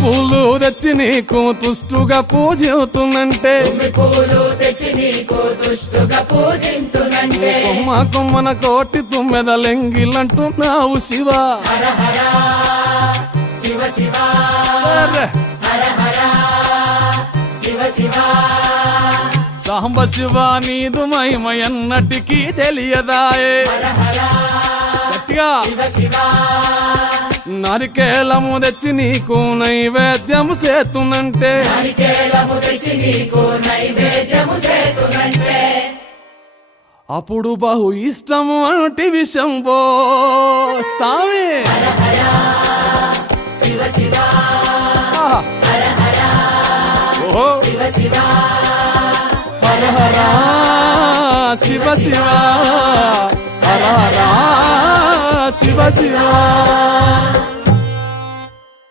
పూలు తెచ్చి నీకు తుష్టుగా పూజింతునంటే కొమ్మ కొమ్మన కోటి తుమ్మెద లెంగిలంటున్నావు శివ సాంబ శివ నీదు మహిమయన్నటికీ తెలియదాయే గట్టిగా నారికేళము తెచ్చి నీకు నైవేద్యము సేతునంటే అప్పుడు బహు ఇష్టము అంటే విషంబో సామి హర హర శివ శివ హర హర శివ శివ